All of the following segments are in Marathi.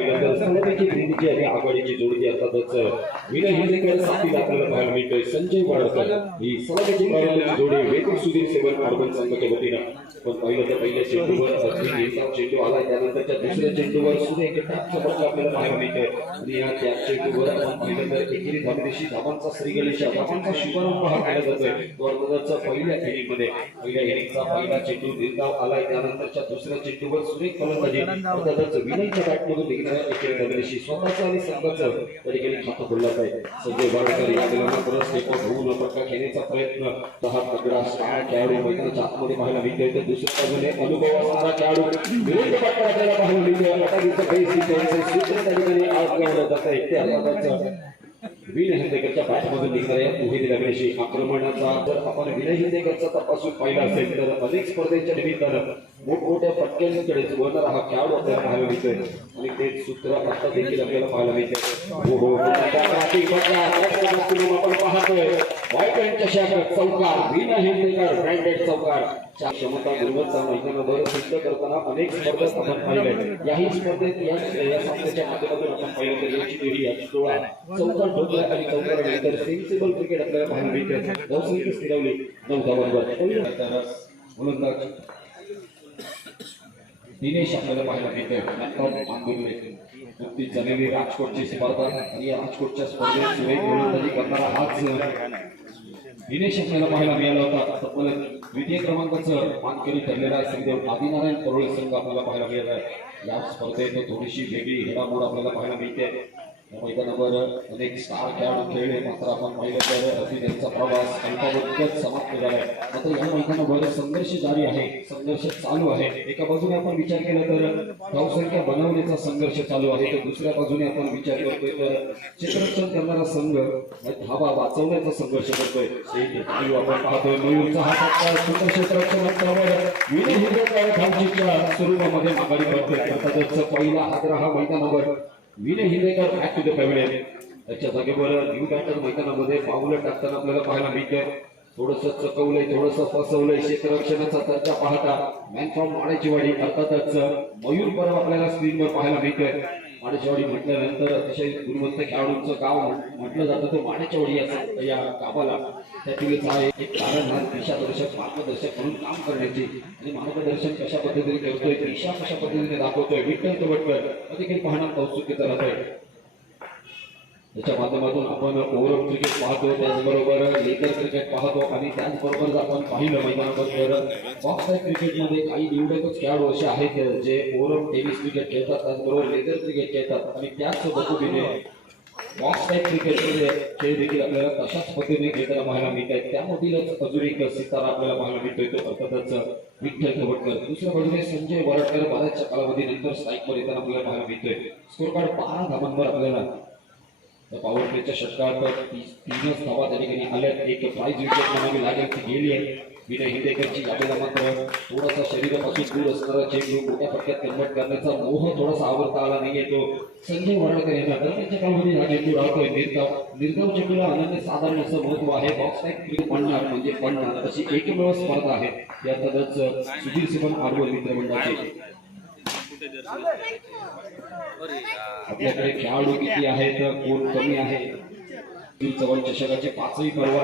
पहिल्यांदा सलगची क्रीडीची आणि आघाडीची जोडी अर्थातच विनय हिंदेकर साथीला आपल्याला पाहायला मिळतोय संजय वाडकर ही सलगची प्रारंभिक जोडी वेदिक सुधीर सेवन अर्बन संघाच्या वतीनं पण पहिल्या चेंडूवर चेंडू आला त्यानंतरच्या दुसऱ्या चेंडूवर सुद्धा एक टॅप समोर आपल्याला पाहायला मिळतोय आणि या टॅप चेंडूवर आपण पहिल्यांदा एकेरी धावदेशी धावांचा श्रीगणेशा धावांचा शुभारंभ हा केला जातोय स्पर्धेच्या पहिल्या इनिंगचा पहिला चेंडू निर्धाव आलाय त्यानंतरच्या दुसऱ्या चेंडूवर सुरेख फलंदाजी अर्थातच विनयच्या बॅटमधून निघणाऱ्या एकेरी धावदेशी स्वतःचं आणि संघाचं तरीके खातं खोलत आहे संजय वाडकर या वेळेला परत स्टेपवर होऊन फटका घेण्याचा प्रयत्न 10-15 स्टार खेळाडू मैदानाच्या आतमध्ये पाहायला मिळतोय तर दुसऱ्या बाजूने अनुभव असणारा खेळाडू विरुद्ध फटका आपल्याला पाहायला मिळतोय अटाकीचं बेसिक त्यांचे सूत्र त्या ठिकाणी आजगावलं जात आहे ते अर्थातच विनय हिंदेकरच्या बॅटमधून निघणाऱ्या दुहेरी धावण्याशी आक्रमणाचा जर आपण विनय हिंदेकरचा तपासून पाहिला असेल तर अनेक स्पर्धेच्या निमित्तानं मोठमोठ्या फटक्यांकडे वळणारा हा खेळाडू आपल्याला पाहायला मिळतोय आणि ते सूत्र आता देखील आपल्याला पाहायला मिळतंय आपण पाहतोय वाईट चषक चौकार विनय हिंदेकर ब्रँडेड चौकार क्षमता गुणवत्ता मैदानावर सिद्ध करताना अनेक स्पर्धेत आपण पाहिलं याही स्पर्धेत या सामन्याच्या माध्यमातून आपण पाहिलं तर याची पिढी याची टोळा चौकार ठोकला आणि चौकारानंतर सेन्सिबल क्रिकेट आपल्याला पाहायला मिळते धावसंख्या स्थिरावली 9 धावांवर गोलंदाज दिनेश आपल्याला पाहायला मिळते नुकतीच झालेली राजकोटची स्पर्धा आणि या राजकोटच्या स्पर्धेत सुरेख गोलंदाजी करणारा हाच दिनेश आपल्याला पाहायला मिळाला होता तब्बल द्वितीय क्रमांकाचं मानकरी ठरलेला संघ आदिनारायण परोळे संघ आपल्याला पाहायला मिळत आहे या स्पर्धेत थोडीशी वेगळी घडामोड आपल्याला पाहायला मिळते मैदानावर अनेक स्टार खेळाडू खेळले मात्र आपण पाहिलं तर अगदी त्यांचा प्रवास अल्पावधीतच समाप्त झालाय आता या मैदानावर संघर्ष जारी आहे संघर्ष चालू आहे एका बाजूने आपण विचार केला तर धावसंख्या बनवण्याचा संघर्ष चालू आहे तर दुसऱ्या बाजूने आपण विचार करतोय तर क्षेत्ररक्षण करणारा संघ धावा वाचवण्याचा संघर्ष करतोय आपण पाहतोय मयूरचा हा फटका क्षेत्ररक्षणावर विनय हिंदेकर धावजीच्या स्वरूपामध्ये माघारी करतोय अर्थातच पहिला आग्रह हा मैदानावर Vinay Hindekar back to the pavilion त्याच्या जागेवर न्यू बॅटर मैदानामध्ये पाऊलं टाकताना आपल्याला पाहायला मिळतंय थोडंसं चकवलंय थोडंसं फसवलंय क्षेत्ररक्षणाचा दर्जा पाहता मॅन फ्रॉम माडेचीवाडी अर्थातच मयूर परब आपल्याला स्क्रीनवर पाहायला मिळतोय माडेचीवाडी म्हटल्यानंतर अतिशय गुणवंत खेळाडूंचं गाव म्हटलं जातं ते माडेचीवाडी असं या गावाला त्यातील एक कारण हा दिशादर्शक मार्गदर्शक म्हणून काम करण्याची आणि मार्गदर्शन कशा पद्धतीने करतोय दिशा कशा पद्धतीने दाखवतोय विठ्ठल कवटकर देखील पाहणं कौतुकीचं राहतंय त्याच्या माध्यमातून आपण ओव्हरऑल क्रिकेट पाहतो त्याचबरोबर लेदर क्रिकेट पाहतो आणि त्याचबरोबर आपण पाहिलं मैदानावर तर बॉक्स क्रिकेटमध्ये काही निवडकच खेळाडू असे आहेत जे ओव्हरऑल टेनिस क्रिकेट खेळतात त्याचबरोबर लेदर क्रिकेट खेळतात आणि त्याच पद्धतीने बॉक्स क्रिकेटमध्ये खेळ देखील आपल्याला तशाच पद्धतीने खेळताना पाहायला मिळत आहेत त्यामधीलच अजून एक सितारा आपल्याला पाहायला मिळतोय तो अर्थातच विठ्ठल कवटकर दुसऱ्या बाजूने संजय वाडकर बऱ्याचशा कालावधीनंतर स्ट्राईकवर येताना आपल्याला पाहायला मिळतोय स्कोर कार्ड 12 धावांवर आपल्याला पॉवर प्लेच्या षटकात 3च धावा त्या ठिकाणी आल्या एक प्राइज विकेट म्हणावी लागेल ती गेली आहे विनय हिंदेकरची यावेळेला मात्र थोडासा शरीरापासून दूर असणारा चेंडू मोठ्या फटक्यात कन्वर्ट करण्याचा मोह थोडासा आवडता आला नाहीये तो संजय वाडकर यांना तर त्यांच्या कालावधी हा चेंडू राहतोय निर्धाव चेंडूला अनन्य साधारण असं महत्व आहे बॉक्स टाईप क्रिकेट पडणार म्हणजे पडणार अशी एकमेव स्पर्धा आहे यातच सुधीर सिमन आडवल मित्रमंडळाची आपल्याकडे खेळाडू किती आहेत कोण कमी आहे चव्हाण चषकाचे 5ही पर्व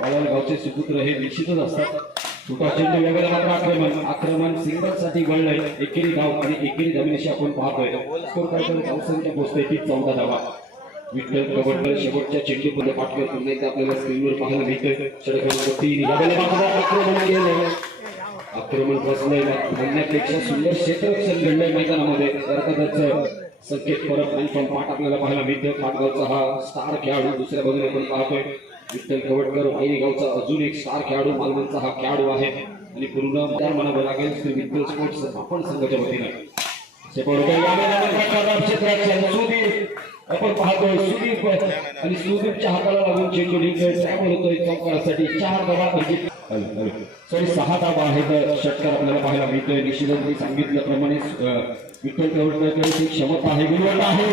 गावचे सुपुत्र हे निश्चितच असतात छोटा चेंडू यावेळेला मात्र आक्रमण सिंगल साठी वळलंय एकेरी धाव आणि एकेरी धावण्याशी आपण पाहतोय स्कोर कार्डवर धावसंख्या पोहोचते ती 14 धावा विठ्ठल कवटकर शेवटच्या चेंडूमध्ये पाठकर पुन्हा एकदा आपल्याला स्क्रीनवर पाहायला मिळतोय षटक क्रमांक 3 यावेळेला मात्र आक्रमण केलंय आक्रमण बसलंय म्हणण्यापेक्षा सुंदर क्षेत्ररक्षण घडलंय मैदानामध्ये अर्थातच संकेत परत आणि पाठ आपल्याला पाहायला मिळतोय पाटगावचा हा स्टार खेळाडू दुसऱ्या बाजूने आपण पाहतोय विठ्ठल कवटकर वाईरी गावचा अजून एक स्टार खेळाडू मालवणचा हा खेळाडू आहे आणि पूर्ण मैदान म्हणावं लागेल श्री विठ्ठल स्पोर्ट्स आपण संघाच्या वतीनं आपण पाहतोय सुदीप आणि सुदीपच्या हाताला लागून चेंडू निघतोय त्यामुळे होतोय चौकारासाठी 4 धावा म्हणजे सॉरी 6 धावा आहेत षटकार आपल्याला पाहायला मिळतोय निश्चितच मी सांगितल्याप्रमाणे विठ्ठल कवटकर क्षमता आहे गुणवत्ता आहे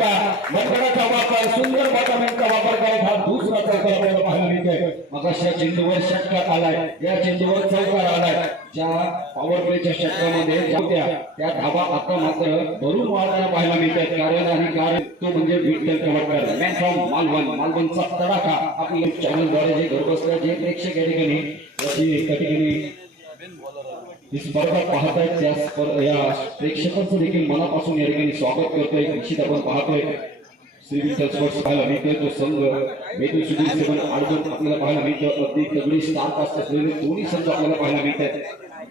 होता मनगडाचा वापर सुंदर बॉटमॅनचा वापर करत हा दुसरा चौकार आपल्याला पाहायला मिळतोय मग अशा चेंडूवर षटकार आलाय या चेंडूवर चौकार आलाय ज्या पॉवर प्लेच्या षटकामध्ये होत्या त्या धावा आता मात्र भरून वाढताना पाहायला मिळतात कारण तो म्हणजे विठ्ठल कवटकर मॅन फ्रॉम मालवणचा तडाखा आपल्या चॅनलद्वारे जे घर बसल्या जे प्रेक्षक या ठिकाणी याची त्या ठिकाणी ही स्पर्धा पाहतायत या प्रेक्षकांचं देखील मनापासून या ठिकाणी स्वागत करतोय निश्चित आपण पाहतोय श्री विठ्ठल स्पोर्ट्स पाहायला मिळतोय तो संघ वेदू सुधीर सेवन आडवण आपल्याला पाहायला मिळतं अगदी तगडी स्टार कास्ट असलेले दोन्ही संघ आपल्याला पाहायला मिळतात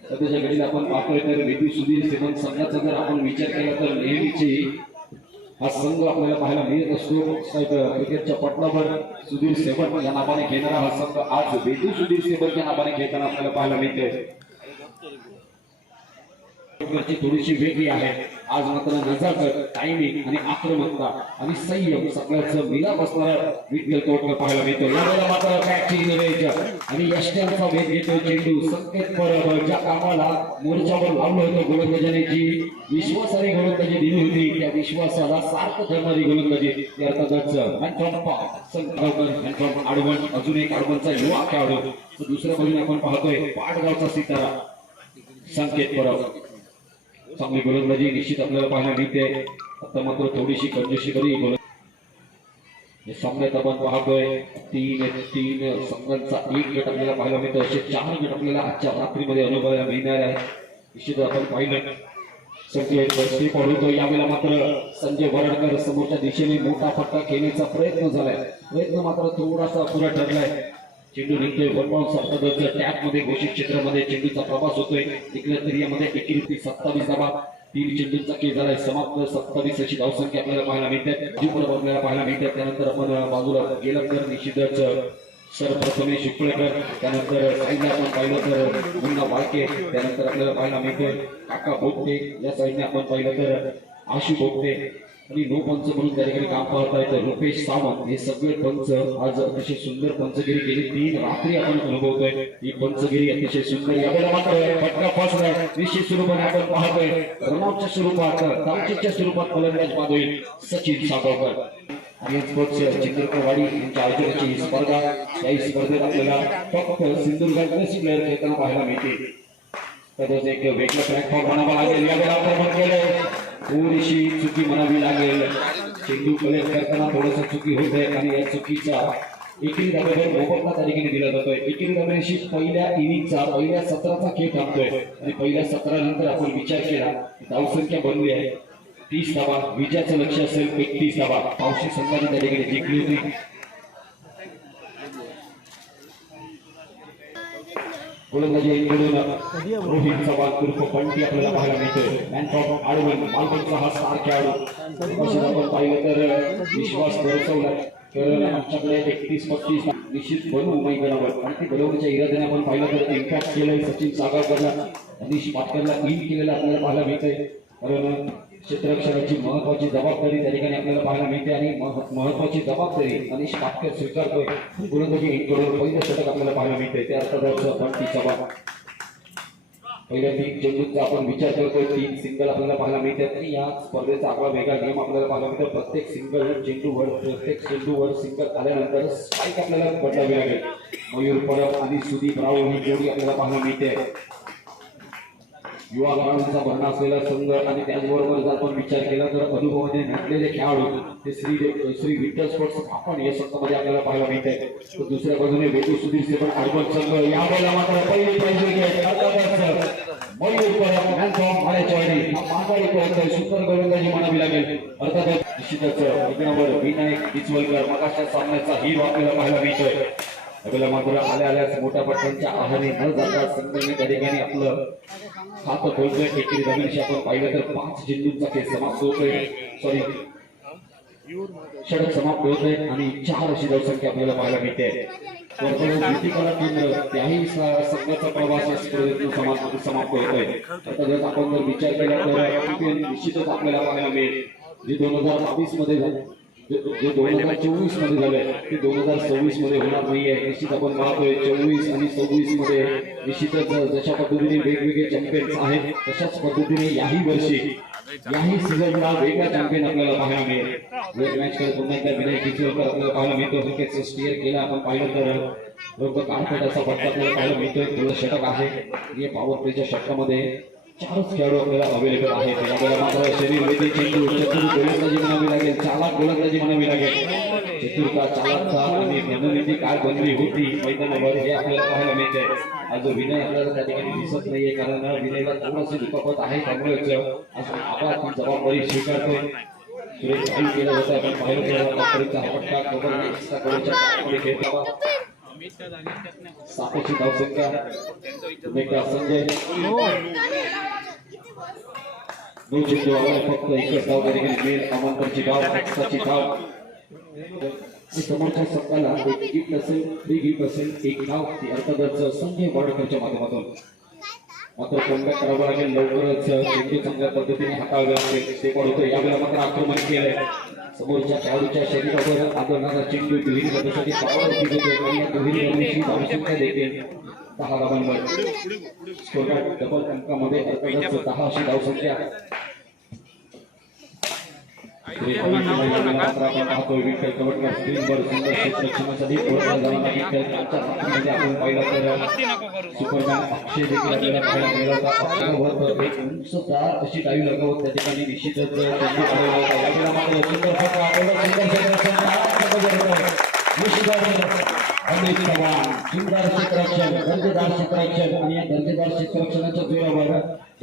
सध्याच्या घडीला आपण पाहतोय तर वेदू सुधीर सेवन संघाचा जर आपण विचार केला तर नेहमीची हा संघ आपल्याला पाहायला मिळत असतो क्रिकेटच्या पटलावर सुधीर सेवन या नावाने घेणारा हा संघ आज वेदू सुधीर सेवन या नावाने खेळताना आपल्याला पाहायला मिळतोय थोडीशी वेगळी आहे आज मात्र नजाकत टायमिंग आणि आक्रमकता आणि संयम सगळ्याच मिलाप असणारा विठ्ठल कवटकर पाहायला मिळतो यावेळेला मात्र बॅटिंग वेग आणि यष्ट्यांचा वेग घेतो चेंडू संकेत परब ज्या कामाला मोर्चावर लावलं होतं गोलंदाजाने जी विश्वासाने गोलंदाजी दिली होती त्या विश्वासाला सार्थ धरणारी गोलंदाजी अर्थातच आडवण अजून एक आडवणचा युवा खेळाडू दुसऱ्या बाजूने आपण पाहतोय पाटगावचा सितारा संकेत परब चांगली गोलंदाजी निश्चित आपल्याला पाहायला मिळते आता मात्र थोडीशी कंजूसी बरी गोलंदाजी सामन्यात आपण पाहतोय तीन संघांचा एक गट आपल्याला पाहायला मिळतो असे 4 गट आपल्याला आजच्या रात्रीमध्ये अनुभवायला मिळणार आहे निश्चित आपण पाहिलं संजय बस्ती पडतो यावेळेला मात्र संजय वरडकर समोरच्या दिशेने मोठा फटका खेळण्याचा प्रयत्न मात्र थोडासा पुरा ठरलाय चेंडू निघतोय वनबाउंड सरपंच टॅप मध्ये घोषित क्षेत्रामध्ये चेंडूचा प्रवास होतोय इकडे तरी यामध्ये एकेरी 27 धावा 3 चेंडूंचा खेळ झालाय समाप्त 27 अशी धावसंख्या आपल्याला पाहायला मिळतात जीवन आपल्याला पाहायला मिळतात त्यानंतर आपण बाजूला गेलं तर निश्चितच सर्वप्रथमे शुक्लकर त्यानंतर साईडला आपण पाहिलं तर मुन्ना वाळके त्यानंतर आपल्याला पाहायला मिळतोय काका बोगटे या साईडने आपण पाहिलं तर आशू बोगटे आणि नो पंच म्हणून त्या ठिकाणी काम पाहत आहेत रुपेश सावंत हे सगळे पंच आज अतिशय सुंदर पंचगिरी गेली 3 रात्री आपण अनुभवतोय ही पंचगिरी अतिशय सुंदर यावेळेला मात्र फटका फसलाय निश्चित स्वरूपाने आपण पाहतोय रनआउटच्या स्वरूपात धावचीच्या स्वरूपात फलंदाज बाद होईल सचिन सागवकर आणि स्पोर्ट्स चित्रकवाडी यांच्या आयोजनाची ही स्पर्धा या स्पर्धेत आपल्याला फक्त सिंधुदुर्ग बेस्ट प्लेअर खेळताना पाहायला मिळते तसंच एक वेगळं प्लॅटफॉर्म बनावं लागेल यावेळेला आक्रमण केलंय थोडीशी चुकी म्हणावी लागेल चेंडू कलेक्ट करताना थोडंसं चुकी होत आहे आणि या चुकीचा एकेरी धाब्यावर मोबदला त्या ठिकाणी दिला जातोय एकेरी धाब्याशी पहिल्या इनिंगचा पहिल्या सत्राचा खेळ थांबतोय आणि पहिल्या सत्रानंतर आपण विचार केला धावसंख्या बनली आहे 30 धावा विजयाचं लक्ष असेल 31 धावा पावशी संघाने त्या ठिकाणी जिंकली होती गोलंदाजी रोहित चव्हाण उर्फ पंटी आपल्याला पाहायला मिळतोय मॅन फ्रॉम आडवण मालवणचा हा स्टार खेळाडू आपण पाहिलं तर विश्वास दर्शवला तर आमच्याकडे 31-32 निश्चित बनवू मैदानावर आणि ती बनवण्याच्या इराद्याने आपण पाहिलं तर इम्पॅक्ट केलंय सचिन सागरकरला अनिश पाटकरला इन केलेलं आपल्याला पाहायला मिळतंय कारण क्षेत्ररक्षणाची महत्वाची जबाबदारी त्या ठिकाणी आपल्याला पाहायला मिळते आणि महत्वाची जबाबदारी अनिश पाटकर स्वीकारतोय गोलंदाजी करून पहिलं षटक आपल्याला पाहायला मिळते त्या अर्थात पंटी चव्हाण पहिल्या 3 चेंडूंचा आपण विचार करतोय 3 सिंगल आपल्याला पाहायला मिळतात आणि या स्पर्धेचा आगळा वेगळा नियम आपल्याला पाहायला मिळतो प्रत्येक चेंडूवर सिंगल आल्यानंतर स्ट्राईक आपल्याला बदलावी लागेल मयूर परब आणि सुदीप राव ही जोडी आपल्याला पाहायला मिळते युवा खेळाडूंचा भरणा असलेला संघ आणि त्याचबरोबर जर आपण विचार केला तर अनुभवाने नसलेले खेळाडू ते श्री विठ्ठल स्पोर्ट्स आपण या संघामध्ये आपल्याला पाहायला मिळते तर दुसऱ्या बाजूने वेदू सुधीर सेवन आडवण संघ यावेळेला मात्र पहिली मयूर परब मॅन फ्रॉम माळेवाडी सुंदर गोलंदाजी म्हणावी लागेल अर्थातच निश्चितच एकनावर विनायक इचवलकर मगाच्या सामन्याचा हिरो आपल्याला पाहायला मिळतोय आपल्याला मात्र आल्यास मोठ्या पट्ट्यांच्या आहारी न जाता संघाने त्या ठिकाणी आपलं खातं खोलतोय एकेरी धाब्याशी आपण पाहिलं तर 5 चेंडूंचा खेळ समाप्त होतोय षटक समाप्त होतोय आणि 4 अशी धावसंख्या आपल्याला पाहायला मिळते त्याही संघाचा प्रवास समाप्त होतोय आता जर आपण जर विचार केला तर निश्चितच आपल्याला पाहायला मिळेल जे 2022 मध्ये झाले जे 2024 मध्ये झाले ते 2026 मध्ये होणार नाहीये निश्चित आपण पाहतोय 24 आणि 26 मध्ये निश्चितच जशा पद्धतीने वेगवेगळे चॅम्पियन्स आहेत तशाच पद्धतीने याही वर्षी याही सीझनला वेगळा चॅम्पियन आपल्याला पाहायला मिळेल. वेग मॅच कडे पुन्हा एकदा विनय चिंचवडकर आपल्याला पाहायला मिळतो. विकेट स्टीअर केला आपण पाहिलं तर बरोबर कानफटाचा फटका आपल्याला पाहायला मिळतोय. पुढे षटक आहे. या पॉवर प्लेच्या षटकामध्ये 4 खेळाडू आपल्याला अवेलेबल आहेत. यावेळेला मात्र शरीर वेदी चेंडू चतुर गोलंदाजी म्हणावी लागेल, चालाक गोलंदाजी म्हणावी लागेल. चतुरता चालाकता आणि रणनीती काय बनली होती मैदानावर हे आपल्याला पाहायला मिळते. आज विनय आपल्याला त्या ठिकाणी दिसत नाहीये कारण विनयला थोडंसं दुखापत आहे. त्यामुळेच आपण जबाबदारी स्वीकारतोय. सुरेश भाई केलं होतं आपण पाहिलं तर फटका कव्हर एक्स्ट्रा कव्हरच्या घेतला. सापेक्षी धावसंख्या संजय दोन चेंडू फक्त एकच धाव त्या ठिकाणी मिळेल. अमंतरची धाव एक्स्ट्राची धाव समोरच्या संघाला एक गिफ्ट असेल, फ्री गिफ्ट असेल, एक धाव ती अर्थातच संजय बॉर्डकरच्या माध्यमातून. मात्र कोणत्या करावं लागेल लवकरच चेंडू चांगल्या पद्धतीने हाताळले लागेल ते पण होतं. यावेळेला मात्र आक्रमण केलंय. समोरच्या खेळाडूच्या शरीरावर आदळणारा चेंडू दुहेरी पद्धतीसाठी पावर होतोय आणि या दुहेरी पद्धतीची धावसंख्या देखील 10 धावांवर. स्कोअर डबल अंकामध्ये अर्थातच 10 अशी धावसंख्या. पाहतोय विठ्ठल कवटकर स्क्रीनवर सुंदर क्षेत्ररक्षणासाठी आपण पाहिलं तर सुपरमॅन अक्षय देखील आपल्याला पाहायला मिळाला होता. एक उंचदार अशी डावी लगावत त्या ठिकाणी निश्चितच चेंडू आलेला होता. यावेळेला मात्र सुंदर फटका अमित चव्हाण सुंदर क्षेत्ररक्षण, दर्जेदार क्षेत्ररक्षण आणि या दर्जेदार क्षेत्ररक्षणाच्या जोरावर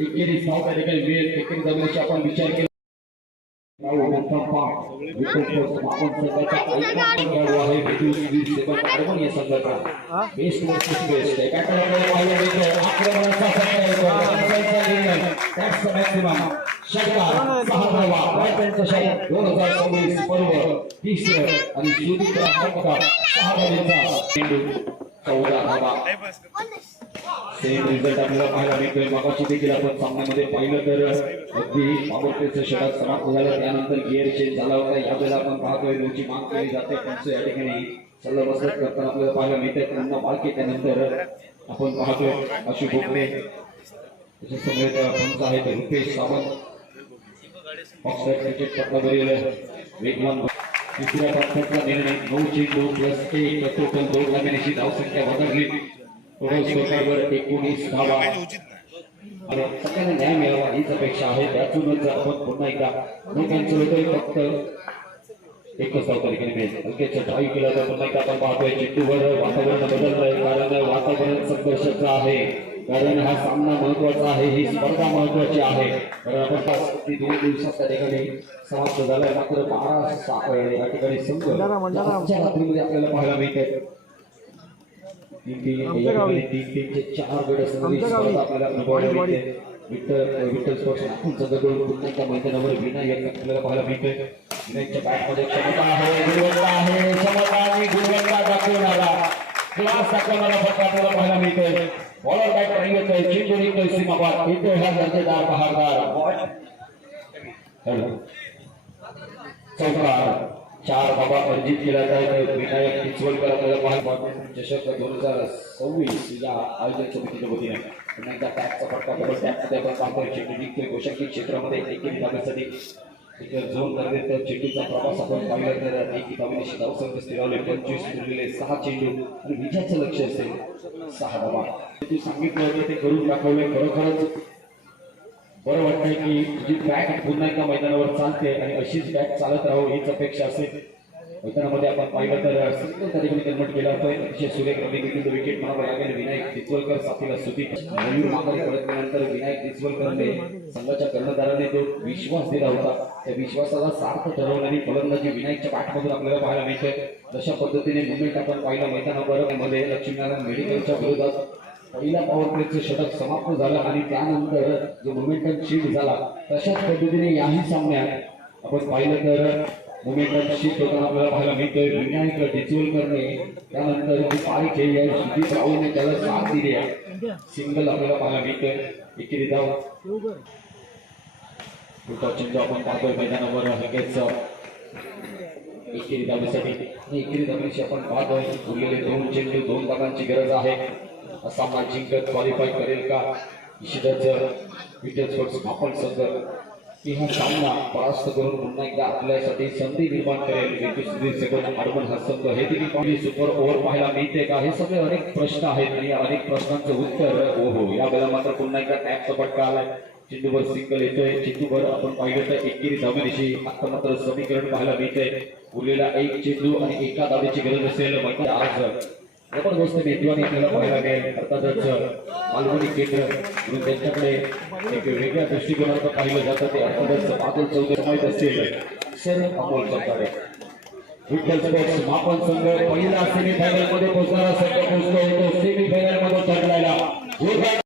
एकेरी धाव त्या ठिकाणी मिळेल. एकेरी धावण्याची आपण विचार केला. सेम रिझल्ट आपल्याला पाहायला मिळतोय. मागाशी देखील आपण सामन्यामध्ये पाहिलं तर अगदी पॉवरप्लेचं षटक समाप्त झालं, त्यानंतर गिअर चेंज झाला होता. यावेळेला आपण पाहतोय लोची माग केली जाते. पंच या ठिकाणी सल्लामसलत करताना आपल्याला पाहायला मिळतंय. पुन्हा बाल केल्यानंतर आपण पाहतोय अशोक भोगले त्याच्यासमोर पंच आहेत रुपेश सावंत. ऑक्सफर्ड क्रिकेट पटलावरील वेगवान तिसऱ्या पक्षाचा निर्णय 9 चेंडू प्लस 1 टोटल 2 धावांची धावसंख्या वधारली. टोटल स्कोअरवर 19 धावा. सगळ्यांना न्याय मिळावा हीच अपेक्षा आहे. त्यातूनच आपण पुन्हा एकदा लोकांचं होतोय फक्त एकच धाव तरीके मिळेल. हलकेचं ड्राईव्ह केलं तर पुन्हा एकदा आपण पाहतोय चेंडूवर वातावरण बदललंय कारण वातावरण संघर्षाचं आहे. कारण हा सामना महत्वाचा आहे, ही स्पर्धा महत्वाची आहे. कारण आपण 2 दिवसात त्या ठिकाणी समाप्त झालाय. मात्र 12 या ठिकाणी संघ रात्रीमध्ये आपल्याला पाहायला मिळते. 3-3 चे 4 गट असणारी स्पर्धा आपल्याला अनुभवायला मिळते. विठ्ठल स्पोर्ट्स नागपूर संघाकडून पुन्हा एकदा मैदानावर विनायक आपल्याला पाहायला मिळतोय. विनायकच्या बॅटमध्ये क्षमता आहे, गुणवत्ता आहे, क्षमता आणि गुणवत्ता दाखवणारा क्लास दाखवणारा फक्त आपल्याला पाहायला मिळतोय. बॉलर बॅट रंगतोय, चेंडू निघतोय सीमापार. येतोय हा दर्जेदार बहारदार चौकार. 4 धावा अर्जित केल्या जात. विनायक चिंचवडकर आपल्याला पाहायला चषक 2026 या आयोजन समितीच्या वतीने पुन्हा एकदा टॅपचा फटका डबल टॅपमध्ये आपण पाहतोय. चेंडू निघतोय गोषंकी क्षेत्रामध्ये एकेरी धाव्यासाठी झोन करते. चेंडूचा प्रवास आपण पाहिला तर एकी धावेची धावसंख्या स्थिरावली 25 उरलेले 6 चेंडू आणि विजयाचं लक्ष असेल 6 धावा. तू सांगितलं होतं ते करून दाखवलंय. खरोखरच बरं वाटतंय की तुझी बॅट पुन्हा एकदा मैदानावर चालते आणि अशीच बॅट चालत राहू हीच अपेक्षा असेल. मैदानामध्ये आपण पाहिलं तर सिंगल त्या ठिकाणी कन्वर्ट केला होता. अतिशय सुरेख रनिंग विकेट म्हणावं लागेल. विनायक चिंचवडकर साथीला सुदीप मयूर माघारी परतल्यानंतर विनायक चिंचवडकरने संघाच्या कर्णधाराने जो विश्वास दिला होता त्या विश्वासाला सार्थ ठरवणारी फलंदाजी विनायकच्या बॅटमधून आपल्याला पाहायला मिळते. तशा पद्धतीने मुवमेंट आपण पाहिलं मैदानावर मध्ये लक्ष्मीनारायण मेडिकलच्या विरोधात पहिला पॉवर प्लेचं षटक समाप्त झालं आणि त्यानंतर जो मोमेंटम शिफ्ट झाला तशाच पद्धतीने याही सामन्यात आपण पाहिलं तर मोमेंटम शिफ्ट होताना आपल्याला पाहायला मिळतोय. विनायक चिंचवडकरने त्यानंतर जी पारी खेळली आहे सुदीप राऊने त्याला साथ दिली आहे. सिंगल आपल्याला पाहायला मिळतोय. एकेरी धाव चेंडू आपण पाहतोय मैदानावर लगेच एकेरी धावेसाठी आणि एकेरी धावेची आपण पाहतोय. उरलेले 2 चेंडू 2 धावांची गरज आहे. सामना जिंकत क्वालिफाय करेल का निश्चितच विठ्ठल स्पोर्ट्स आपण संघ की हा सामना परास्त करून पुन्हा एकदा आपल्यासाठी संधी निर्माण करेल. 21 सेकंद आडवण हा संघ हे देखील पाहिजे सुपर ओव्हर पाहायला मिळते का, हे सगळे अनेक प्रश्न आहेत आणि अनेक प्रश्नांचं उत्तर हो या वेळेला मात्र पुन्हा एकदा टॅपचा फटका आलाय. चेंडूवर सिंगल येतोय. चेंडूवर आपण पाहिलं तर एकेरी धावेनिशी आता मात्र समीकरण पाहायला मिळते. उरलेला एक चेंडू आणि एका धावेची गरज असेल. म्हणजे आज जबरदस्त मेजवानी आपल्याला पाहायला मिळेल. अर्थातच मालवणी केंद्र म्हणून त्यांच्याकडे एक वेगळ्या दृष्टिकोनातून पाहिलं जातं. ते अर्थातच बादल चौधरी माहीत असतील सर अमोल चौधरी. विठ्ठल स्पोर्ट्स मापन संघ पहिला सेमीफायनल मध्ये पोहोचणारा संघ पोहोचतो. सेमीफायनल मध्ये ठरलेला